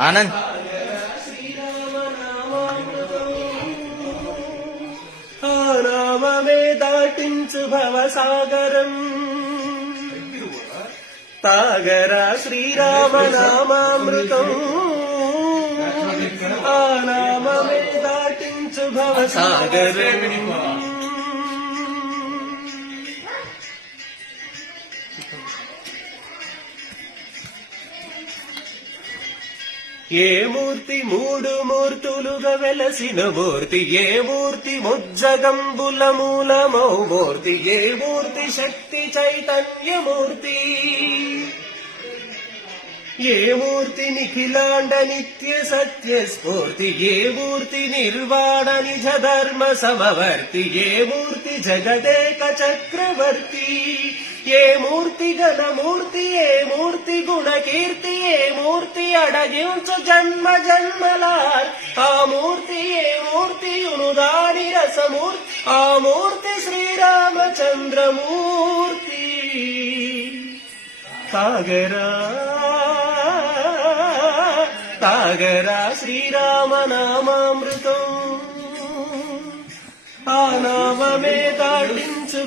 ఆనంద్ నామమే దాటించు భవసాగరం తాగరా శ్రీరామ నామామృతం ఆ నామమే దాటించు భవసాగరం ఏ మూర్తి మూడు మూర్తులుగా వెలసిన మూర్తి ఏ మూర్తి ముజ్జగంబుల మూలమౌ మూర్తి ఏ మూర్తి శక్తి చైతన్యమూర్తి ఏ మూర్తి నిఖిలాండ నిత్య సత్య స్ఫూర్తి ఏ మూర్తి నిర్వాణ నిజ ధర్మ సమవర్తి ఏ మూర్తి జగదేక చక్రవర్తి ఏ మూర్తి ఘనమూర్తి ఏ మూర్తి గుణకీర్తి ఏ మూర్తి అడగించు జన్మ జన్మలార్ ఆ మూర్తి ఏ మూర్తి యునుదాని రసమూర్తి ఆ మూర్తి శ్రీరామచంద్రమూర్తి తాగరా శ్రీరామ నామామృతం ఆ నామమే దాటించు